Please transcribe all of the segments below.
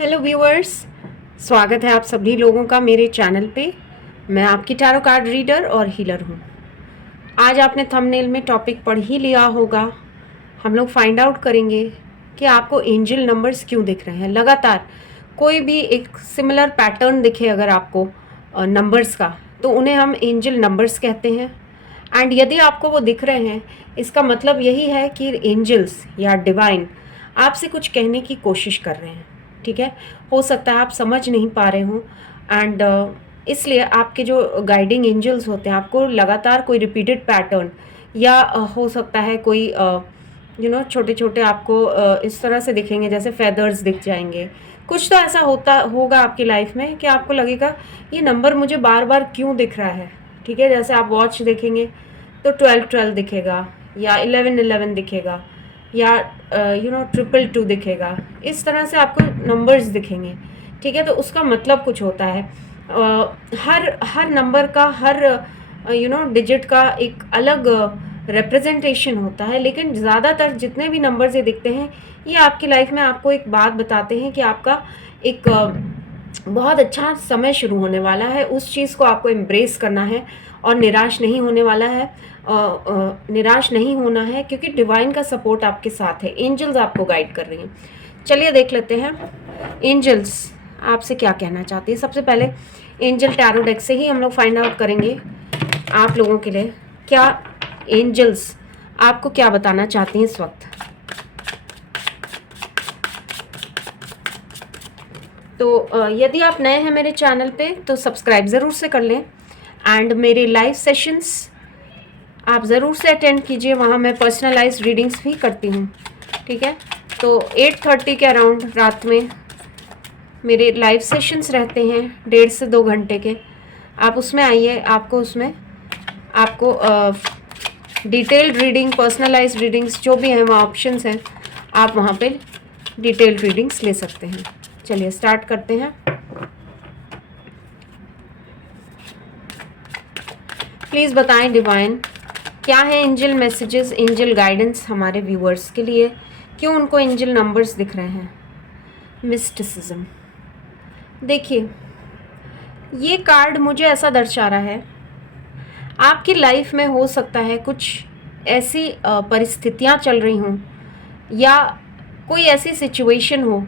Hello viewers, स्वागत है आप सभी लोगों का मेरे चैनल पे। मैं आपकी टैरो कार्ड रीडर और हीलर हूँ। आज आपने थंबनेल में टॉपिक पढ़ ही लिया होगा। हम लोग फाइंड आउट करेंगे कि आपको एंजल नंबर्स क्यों दिख रहे हैं। लगातार कोई भी एक सिमिलर पैटर्न दिखे अगर आपको नंबर्स का, तो उन्हें हम एंजल नंबर्स कहते हैं। एंड यदि आपको वो दिख रहे हैं, इसका मतलब यही है कि एंजल्स या डिवाइन आपसे कुछ कहने की कोशिश कर रहे हैं। ठीक है, हो सकता है आप समझ नहीं पा रहे हो एंड इसलिए आपके जो गाइडिंग एंजल्स होते हैं आपको लगातार कोई रिपीटेड पैटर्न या हो सकता है कोई छोटे छोटे आपको इस तरह से दिखेंगे, जैसे फेदर्स दिख जाएंगे। कुछ तो ऐसा होता होगा आपकी लाइफ में कि आपको लगेगा ये नंबर मुझे बार बार क्यों दिख रहा है। ठीक है, जैसे आप वॉच देखेंगे तो 12 दिखेगा या 11 दिखेगा या 222 दिखेगा। इस तरह से आपको नंबर्स दिखेंगे। ठीक है, तो उसका मतलब कुछ होता है। हर नंबर का, हर डिजिट का एक अलग रिप्रेजेंटेशन होता है, लेकिन ज़्यादातर जितने भी नंबर्स ये दिखते हैं, ये आपकी लाइफ में आपको एक बात बताते हैं कि आपका एक बहुत अच्छा समय शुरू होने वाला है। उस चीज़ को आपको एम्ब्रेस करना है और निराश नहीं होने वाला है। निराश नहीं होना है, क्योंकि डिवाइन का सपोर्ट आपके साथ है। एंजल्स आपको गाइड कर रही हैं। चलिए देख लेते हैं एंजल्स आपसे क्या कहना चाहती है। सबसे पहले एंजल टैरो डेक से ही हम लोग फाइंड आउट करेंगे आप लोगों के लिए क्या एंजल्स आपको क्या बताना चाहती हैं इस वक्त। तो यदि आप नए हैं मेरे चैनल पे तो सब्सक्राइब ज़रूर से कर लें एंड मेरे लाइव सेशंस आप ज़रूर से अटेंड कीजिए। वहाँ मैं पर्सनलाइज्ड रीडिंग्स भी करती हूँ। ठीक है, तो 8:30 के अराउंड रात में मेरे लाइव सेशंस रहते हैं, 1.5 से 2 घंटे के। आप उसमें आइए, आपको डिटेल्ड रीडिंग, पर्सनलाइज्ड रीडिंग्स जो भी हैं वहाँ ऑप्शंस हैं, आप वहाँ पे डिटेल्ड रीडिंग्स ले सकते हैं। चलिए स्टार्ट करते हैं। प्लीज़ बताएं डिवाइन क्या है एंजल मैसेजेस, एंजल गाइडेंस हमारे व्यूअर्स के लिए। क्यों उनको एंजल नंबर्स दिख रहे हैं। मिस्टिसिज्म। देखिए, ये कार्ड मुझे ऐसा दर्शा रहा है आपकी लाइफ में हो सकता है कुछ ऐसी परिस्थितियाँ चल रही हों या कोई ऐसी सिचुएशन हो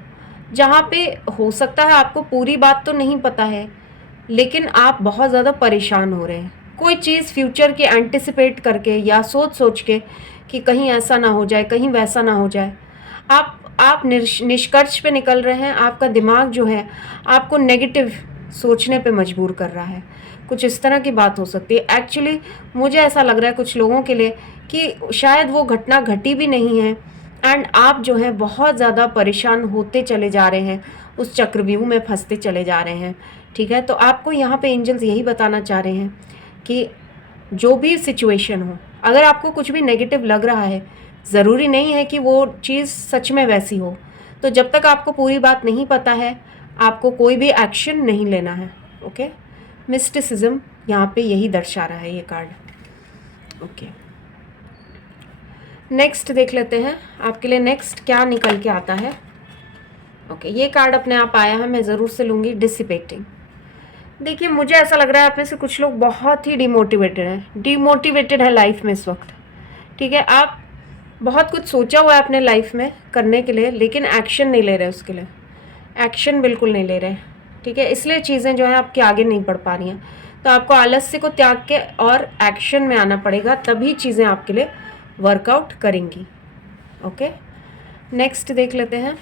जहाँ पे हो सकता है आपको पूरी बात तो नहीं पता है, लेकिन आप बहुत ज़्यादा परेशान हो रहे हैं। कोई चीज़ फ्यूचर के एंटिसिपेट करके या सोच सोच के कि कहीं ऐसा ना हो जाए, कहीं वैसा ना हो जाए, आप निष्कर्ष पे निकल रहे हैं। आपका दिमाग जो है आपको नेगेटिव सोचने पे मजबूर कर रहा है। कुछ इस तरह की बात हो सकती है। एक्चुअली मुझे ऐसा लग रहा है कुछ लोगों के लिए कि शायद वो घटना घटी भी नहीं है एंड आप जो है बहुत ज़्यादा परेशान होते चले जा रहे हैं, उस चक्रव्यूह में फंसते चले जा रहे हैं। ठीक है, तो आपको यहाँ पे एंजल्स यही बताना चाह रहे हैं कि जो भी सिचुएशन हो, अगर आपको कुछ भी नेगेटिव लग रहा है, ज़रूरी नहीं है कि वो चीज़ सच में वैसी हो। तो जब तक आपको पूरी बात नहीं पता है, आपको कोई भी एक्शन नहीं लेना है। ओके, मिस्टिसिज्म यहाँ पे यही दर्शा रहा है ये कार्ड। ओके, नेक्स्ट देख लेते हैं आपके लिए नेक्स्ट क्या निकल के आता है। ओके, ये कार्ड अपने आप आया है, मैं ज़रूर से लूँगी। डिसिपेटिंग। देखिए, मुझे ऐसा लग रहा है आप में से कुछ लोग बहुत ही डिमोटिवेटेड है लाइफ में इस वक्त। ठीक है, आप बहुत कुछ सोचा हुआ है अपने लाइफ में करने के लिए, लेकिन एक्शन नहीं ले रहे उसके लिए। एक्शन बिल्कुल नहीं ले रहे। ठीक है, इसलिए चीज़ें जो है आपके आगे नहीं बढ़ पा रही हैं। तो आपको आलस्य को त्याग के और एक्शन में आना पड़ेगा, तभी चीज़ें आपके लिए वर्कआउट करेंगी। ओके, नेक्स्ट देख लेते हैं।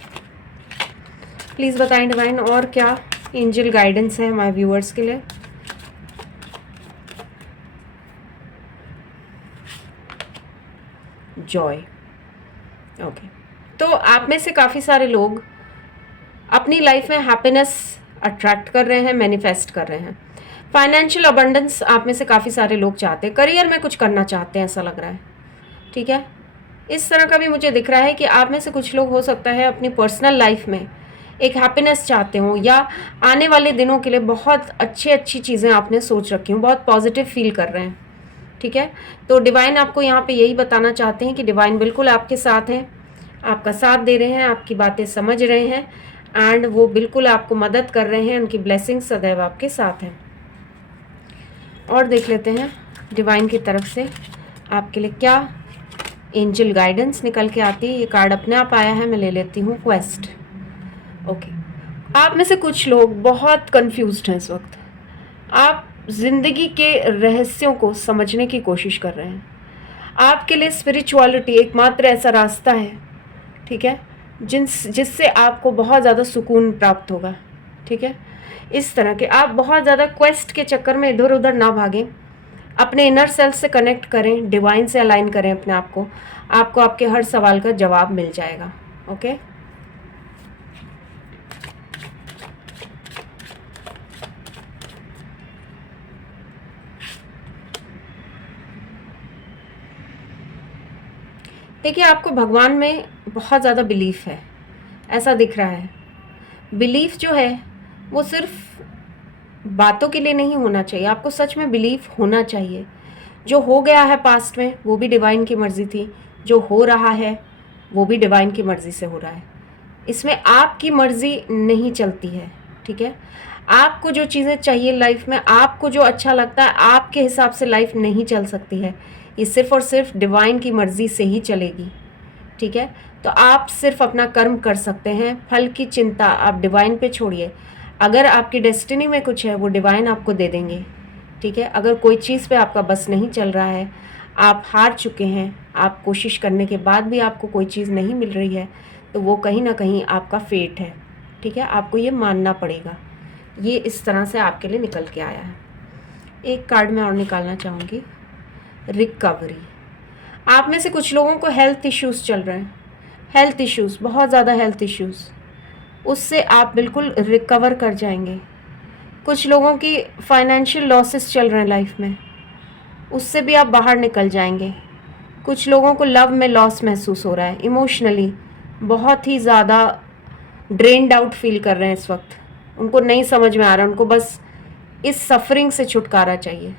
प्लीज़ बताएं डिवाइन और क्या एंजल गाइडेंस है हमारे व्यूअर्स के लिए। जॉय। ओके, तो आप में से काफ़ी सारे लोग अपनी लाइफ में हैप्पीनेस अट्रैक्ट कर रहे हैं, मैनिफेस्ट कर रहे हैं। फाइनेंशियल अबंडेंस आप में से काफ़ी सारे लोग चाहते हैं, करियर में कुछ करना चाहते हैं, ऐसा लग रहा है। ठीक है, इस तरह का भी मुझे दिख रहा है कि आप में से कुछ लोग हो सकता है अपनी पर्सनल लाइफ में एक हैप्पीनेस चाहते हो या आने वाले दिनों के लिए बहुत अच्छी चीज़ें आपने सोच रखी हूँ, बहुत पॉजिटिव फील कर रहे हैं। ठीक है, तो डिवाइन आपको यहाँ पे यही बताना चाहते हैं कि डिवाइन बिल्कुल आपके साथ हैं, आपका साथ दे रहे हैं, आपकी बातें समझ रहे हैं एंड वो बिल्कुल आपको मदद कर रहे हैं, उनकी ब्लेसिंग सदैव आपके साथ है। और देख लेते हैं डिवाइन की तरफ से आपके लिए क्या एंजल गाइडेंस निकल के आती है। ये कार्ड अपने आप आया है, मैं ले लेती हूँ क्वेस्ट। ओके, आप में से कुछ लोग बहुत कंफ्यूज्ड हैं इस वक्त। आप जिंदगी के रहस्यों को समझने की कोशिश कर रहे हैं। आपके लिए स्पिरिचुअलिटी एकमात्र ऐसा रास्ता है, ठीक है, जिससे आपको बहुत ज़्यादा सुकून प्राप्त होगा। ठीक है, इस तरह के आप बहुत ज़्यादा क्वेस्ट के चक्कर में इधर उधर ना भागें, अपने इनर सेल्फ से कनेक्ट करें, डिवाइन से अलाइन करें अपने आप को। आपको आपके हर सवाल का जवाब मिल जाएगा। ओके, देखिए आपको भगवान में बहुत ज़्यादा बिलीफ है, ऐसा दिख रहा है। बिलीफ जो है वो सिर्फ बातों के लिए नहीं होना चाहिए, आपको सच में बिलीफ होना चाहिए। जो हो गया है पास्ट में वो भी डिवाइन की मर्ज़ी थी, जो हो रहा है वो भी डिवाइन की मर्ज़ी से हो रहा है। इसमें आपकी मर्ज़ी नहीं चलती है। ठीक है, आपको जो चीज़ें चाहिए लाइफ में, आपको जो अच्छा लगता है, आपके हिसाब से लाइफ नहीं चल सकती है। ये सिर्फ़ और सिर्फ डिवाइन की मर्ज़ी से ही चलेगी। ठीक है, तो आप सिर्फ अपना कर्म कर सकते हैं, फल की चिंता आप डिवाइन पे छोड़िए। अगर आपकी डेस्टिनी में कुछ है वो डिवाइन आपको दे देंगे। ठीक है, अगर कोई चीज़ पे आपका बस नहीं चल रहा है, आप हार चुके हैं, आप कोशिश करने के बाद भी आपको कोई चीज़ नहीं मिल रही है, तो वो कहीं ना कहीं आपका फेट है। ठीक है, आपको ये मानना पड़ेगा। ये इस तरह से आपके लिए निकल के आया है। एक कार्ड मैं और निकालना चाहूँगी, रिकवरी। आप में से कुछ लोगों को हेल्थ इश्यूज़ चल रहे हैं, हेल्थ इश्यूज़, बहुत ज़्यादा हेल्थ इश्यूज़, उससे आप बिल्कुल रिकवर कर जाएंगे। कुछ लोगों की फाइनेंशियल लॉसेस चल रहे हैं लाइफ में, उससे भी आप बाहर निकल जाएंगे। कुछ लोगों को लव में लॉस महसूस हो रहा है, इमोशनली बहुत ही ज़्यादा ड्रेन्ड आउट फील कर रहे हैं इस वक्त। उनको नहीं समझ में आ रहा, उनको बस इस सफरिंग से छुटकारा चाहिए।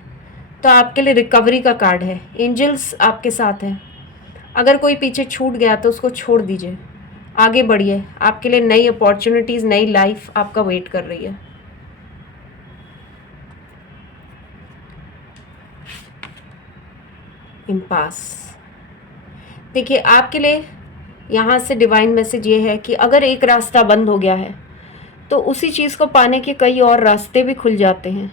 तो आपके लिए रिकवरी का कार्ड है, एंजल्स आपके साथ हैं। अगर कोई पीछे छूट गया तो उसको छोड़ दीजिए, आगे बढ़िए। आपके लिए नई अपॉर्चुनिटीज़, नई लाइफ आपका वेट कर रही है। इम्पास। देखिए आपके लिए यहाँ से डिवाइन मैसेज ये है कि अगर एक रास्ता बंद हो गया है तो उसी चीज़ को पाने के कई और रास्ते भी खुल जाते हैं।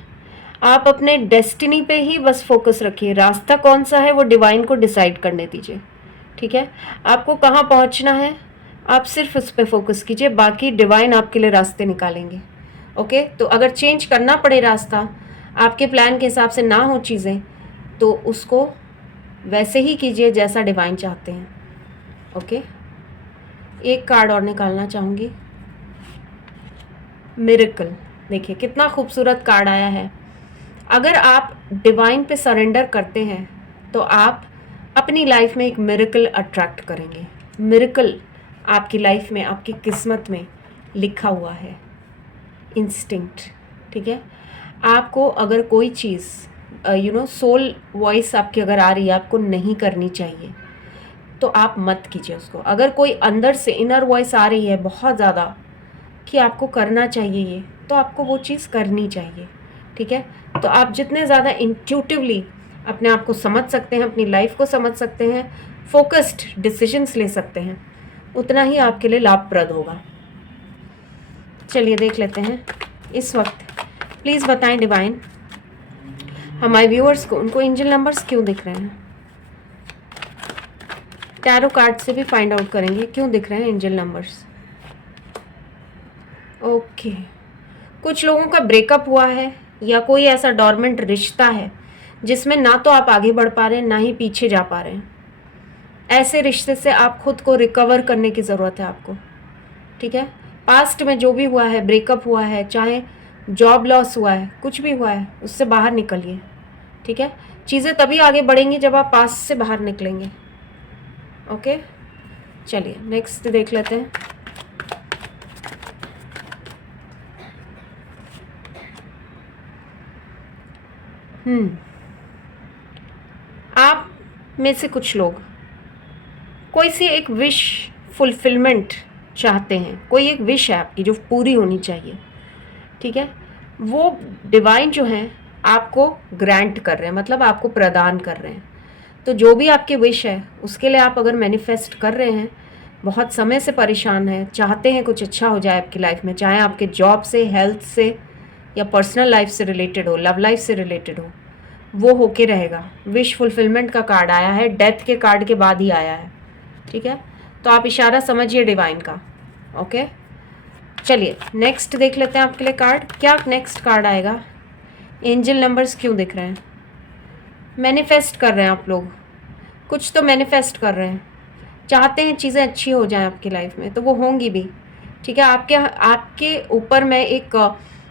आप अपने डेस्टिनी पे ही बस फोकस रखिए, रास्ता कौन सा है वो डिवाइन को डिसाइड करने दीजिए। ठीक है, आपको कहाँ पहुँचना है आप सिर्फ उस पर फोकस कीजिए, बाकी डिवाइन आपके लिए रास्ते निकालेंगे। ओके, तो अगर चेंज करना पड़े रास्ता, आपके प्लान के हिसाब से ना हो चीज़ें, तो उसको वैसे ही कीजिए जैसा डिवाइन चाहते हैं। ओके, एक कार्ड और निकालना चाहूँगी, मिरेकल। देखिए कितना खूबसूरत कार्ड आया है। अगर आप डिवाइन पे सरेंडर करते हैं तो आप अपनी लाइफ में एक मिरेकल अट्रैक्ट करेंगे। मिरेकल आपकी लाइफ में, आपकी किस्मत में लिखा हुआ है, इंस्टिंक्ट। ठीक है, आपको अगर कोई चीज़ सोल वॉइस आपकी अगर आ रही है, आपको नहीं करनी चाहिए तो आप मत कीजिए उसको। अगर कोई अंदर से इनर वॉइस आ रही है बहुत ज़्यादा कि आपको करना चाहिए ये, तो आपको वो चीज़ करनी चाहिए। ठीक है, तो आप जितने ज़्यादा इंट्यूटिवली अपने आप को समझ सकते हैं, अपनी लाइफ को समझ सकते हैं, फोकस्ड डिसीजंस ले सकते हैं, उतना ही आपके लिए लाभप्रद होगा। चलिए देख लेते हैं इस वक्त। प्लीज़ बताएं डिवाइन, हमारे व्यूअर्स को उनको एंजल नंबर्स क्यों दिख रहे हैं। टैरो कार्ड से भी फाइंड आउट करेंगे क्यों दिख रहे हैं एंजल नंबर्स। ओके, कुछ लोगों का ब्रेकअप हुआ है या कोई ऐसा डॉर्मेंट रिश्ता है जिसमें ना तो आप आगे बढ़ पा रहे हैं ना ही पीछे जा पा रहे हैं। ऐसे रिश्ते से आप खुद को रिकवर करने की ज़रूरत है आपको। ठीक है, पास्ट में जो भी हुआ है, ब्रेकअप हुआ है, चाहे जॉब लॉस हुआ है, कुछ भी हुआ है, उससे बाहर निकलिए। ठीक है, चीज़ें तभी आगे बढ़ेंगी जब आप पास्ट से बाहर निकलेंगे। ओके, चलिए नेक्स्ट देख लेते हैं। आप में से कुछ लोग कोई सी एक विश फुलफिलमेंट चाहते हैं, कोई एक विश है आपकी जो पूरी होनी चाहिए, ठीक है, वो डिवाइन जो है आपको ग्रांट कर रहे हैं, मतलब आपको प्रदान कर रहे हैं। तो जो भी आपकी विश है उसके लिए आप अगर मैनिफेस्ट कर रहे हैं, बहुत समय से परेशान हैं, चाहते हैं कुछ अच्छा हो जाए आपकी लाइफ में, चाहे आपके जॉब से, हेल्थ से या पर्सनल लाइफ से रिलेटेड हो, लव लाइफ से रिलेटेड हो, वो होके रहेगा। विश फुलफिलमेंट का कार्ड आया है, डेथ के कार्ड के बाद ही आया है, ठीक है। तो आप इशारा समझिए डिवाइन का। ओके, चलिए नेक्स्ट देख लेते हैं आपके लिए कार्ड। क्या नेक्स्ट कार्ड आएगा? एंजल नंबर्स क्यों दिख रहे हैं? मैनिफेस्ट कर रहे हैं आप लोग, कुछ तो मैनिफेस्ट कर रहे हैं, चाहते हैं चीज़ें अच्छी हो जाएं आपकी लाइफ में, तो वो होंगी भी, ठीक है। आपके ऊपर मैं एक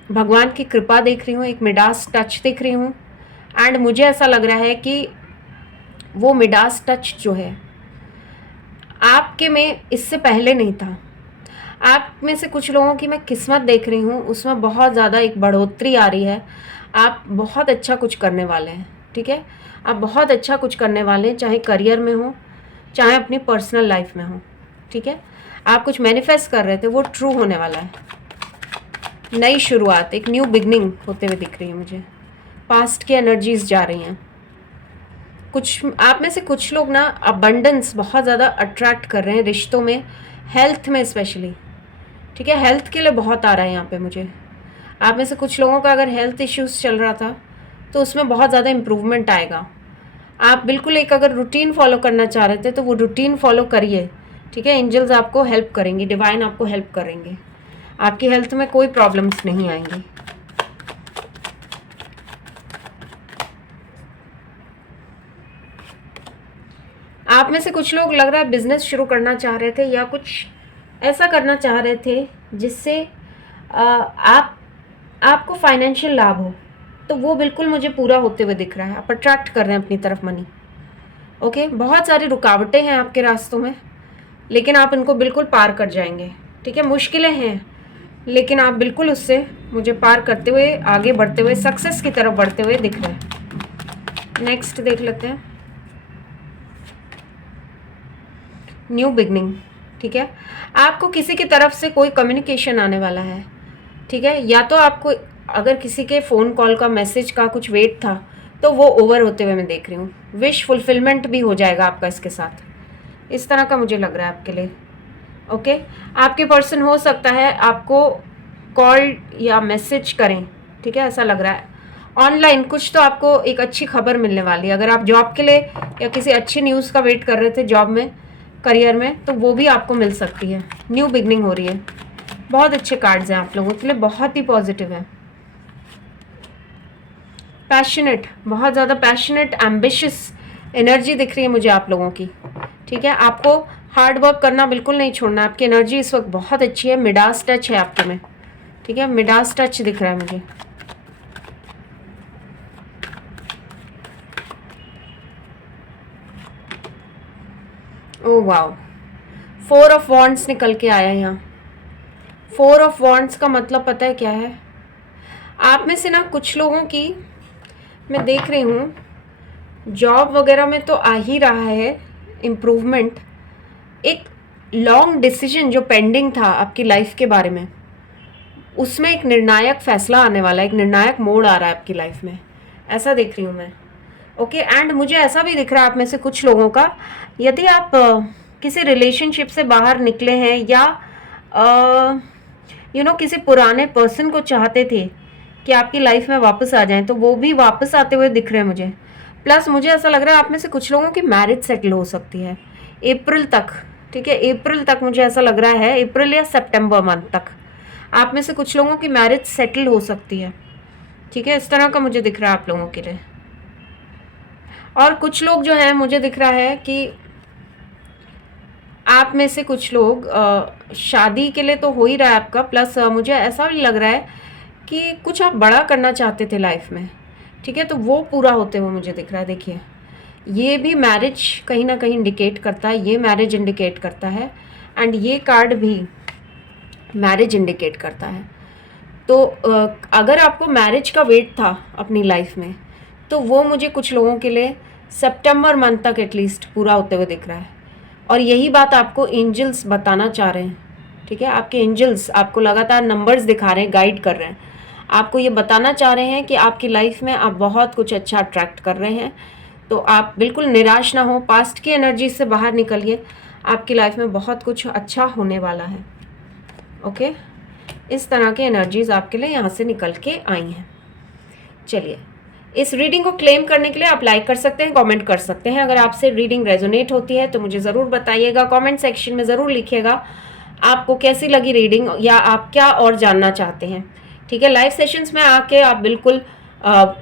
भगवान की कृपा देख रही हूँ, एक मिडास टच देख रही हूँ। एंड मुझे ऐसा लग रहा है कि वो मिडास टच जो है आपके में इससे पहले नहीं था। आप में से कुछ लोगों की मैं किस्मत देख रही हूँ, उसमें बहुत ज़्यादा एक बढ़ोतरी आ रही है। आप बहुत अच्छा कुछ करने वाले हैं, ठीक है। आप बहुत अच्छा कुछ करने वाले हैं, चाहे करियर में हो, चाहे अपनी पर्सनल लाइफ में हो, ठीक है। आप कुछ मैनिफेस्ट कर रहे थे, वो ट्रू होने वाला है। नई शुरुआत, एक न्यू बिगनिंग होते हुए दिख रही है मुझे। पास्ट की एनर्जीज जा रही हैं। कुछ आप में से कुछ लोग ना अबंडेंस बहुत ज़्यादा अट्रैक्ट कर रहे हैं रिश्तों में, हेल्थ में स्पेशली, ठीक है। हेल्थ के लिए बहुत आ रहा है यहाँ पे मुझे। आप में से कुछ लोगों का अगर हेल्थ इश्यूज चल रहा था तो उसमें बहुत ज़्यादा इम्प्रूवमेंट आएगा। आप बिल्कुल एक अगर रूटीन फॉलो करना चाह रहे थे तो वो रूटीन फॉलो करिए, ठीक है। एंजल्स आपको हेल्प करेंगे, डिवाइन आपको हेल्प करेंगे, आपकी हेल्थ में कोई प्रॉब्लम्स नहीं आएंगी। आप में से कुछ लोग लग रहा है बिजनेस शुरू करना चाह रहे थे या कुछ ऐसा करना चाह रहे थे जिससे आपको फाइनेंशियल लाभ हो, तो वो बिल्कुल मुझे पूरा होते हुए दिख रहा है। आप अट्रैक्ट कर रहे हैं अपनी तरफ मनी। ओके, बहुत सारी रुकावटें हैं आपके रास्तों में, लेकिन आप इनको बिल्कुल पार कर जाएंगे, ठीक है। मुश्किलें हैं लेकिन आप बिल्कुल उससे मुझे पार करते हुए, आगे बढ़ते हुए, सक्सेस की तरफ बढ़ते हुए दिख रहे हैं। नेक्स्ट देख लेते हैं, न्यू बिगनिंग, ठीक है। आपको किसी की तरफ से कोई कम्युनिकेशन आने वाला है, ठीक है। या तो आपको अगर किसी के फ़ोन कॉल का, मैसेज का कुछ वेट था तो वो ओवर होते हुए मैं देख रही हूँ। विश फुलफिलमेंट भी हो जाएगा आपका इसके साथ, इस तरह का मुझे लग रहा है आपके लिए। ओके, आपके पर्सन हो सकता है आपको कॉल या मैसेज करें, ठीक है, ऐसा लग रहा है। ऑनलाइन कुछ तो आपको एक अच्छी खबर मिलने वाली है। अगर आप जॉब के लिए या किसी अच्छी न्यूज़ का वेट कर रहे थे जॉब में, करियर में, तो वो भी आपको मिल सकती है। न्यू बिगनिंग हो रही है। बहुत अच्छे कार्ड्स हैं आप लोगों के लिए, बहुत ही पॉजिटिव है। पैशनेट, बहुत ज़्यादा पैशनेट, एम्बिशियस एनर्जी दिख रही है मुझे आप लोगों की, ठीक है। आपको हार्ड वर्क करना बिल्कुल नहीं छोड़ना। आपकी एनर्जी इस वक्त बहुत अच्छी है। मिडास टच है आपके में, ठीक है। मिडास टच दिख रहा है मुझे। ओह वाओ, 4 ऑफ वॉन्ड्स निकल के आया यहाँ। 4 ऑफ वॉन्ड्स का मतलब पता है क्या है? आप में से ना कुछ लोगों की मैं देख रही हूँ जॉब वगैरह में तो आ ही रहा है इम्प्रूवमेंट। एक लॉन्ग डिसीजन जो पेंडिंग था आपकी लाइफ के बारे में, उसमें एक निर्णायक फैसला आने वाला है, एक निर्णायक मोड़ आ रहा है आपकी लाइफ में, ऐसा देख रही हूँ मैं। ओके, एंड मुझे ऐसा भी दिख रहा है आप में से कुछ लोगों का, यदि आप किसी रिलेशनशिप से बाहर निकले हैं या किसी पुराने पर्सन को चाहते थे कि आपकी लाइफ में वापस आ जाएं, तो वो भी वापस आते हुए दिख रहे हैं मुझे। प्लस मुझे ऐसा लग रहा है आप में से कुछ लोगों की मैरिज सेटल हो सकती है अप्रैल तक, ठीक है। अप्रैल तक मुझे ऐसा लग रहा है, अप्रैल या सितंबर मंथ तक आप में से कुछ लोगों की मैरिज सेटल हो सकती है, ठीक है। इस तरह का मुझे दिख रहा है आप लोगों के लिए। और कुछ लोग जो हैं, मुझे दिख रहा है कि आप में से कुछ लोग शादी के लिए तो हो ही रहा है आपका, प्लस मुझे ऐसा भी लग रहा है कि कुछ आप बड़ा करना चाहते थे लाइफ में, ठीक है, तो वो पूरा होते हुए मुझे दिख रहा है। देखिए, ये भी मैरिज कहीं ना कहीं इंडिकेट करता है, ये मैरिज इंडिकेट करता है, एंड ये कार्ड भी मैरिज इंडिकेट करता है। तो अगर आपको मैरिज का वेट था अपनी लाइफ में, तो वो मुझे कुछ लोगों के लिए सितंबर मंथ तक एटलीस्ट पूरा होते हुए दिख रहा है। और यही बात आपको एंजल्स बताना चाह रहे हैं, ठीक है, आपके एंजल्स आपको लगातार नंबर्स दिखा रहे हैं, गाइड कर रहे हैं, आपको ये बताना चाह रहे हैं कि आपकी लाइफ में आप बहुत कुछ अच्छा अट्रैक्ट कर रहे हैं। तो आप बिल्कुल निराश ना हो, पास्ट की एनर्जी से बाहर निकलिए, आपकी लाइफ में बहुत कुछ अच्छा होने वाला है। ओके, इस तरह की एनर्जीज आपके लिए यहाँ से निकल के आई हैं। चलिए, इस रीडिंग को क्लेम करने के लिए आप लाइक कर सकते हैं, कमेंट कर सकते हैं। अगर आपसे रीडिंग रेजोनेट होती है तो मुझे ज़रूर बताइएगा, कमेंट सेक्शन में ज़रूर लिखिएगा आपको कैसी लगी रीडिंग, या आप क्या और जानना चाहते हैं। ठीक है, लाइव सेशंस में आके आप बिल्कुल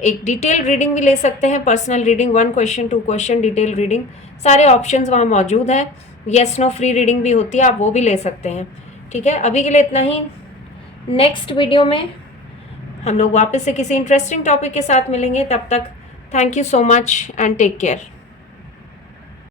एक डिटेल रीडिंग भी ले सकते हैं, personal reading, 1 question 2 question detail reading, सारे ऑप्शंस वहाँ मौजूद हैं। येस नो फ्री रीडिंग भी होती है, आप वो भी ले सकते हैं। ठीक है, अभी के लिए इतना ही। नेक्स्ट वीडियो में हम लोग वापस से किसी इंटरेस्टिंग टॉपिक के साथ मिलेंगे। तब तक thank you so much and take care.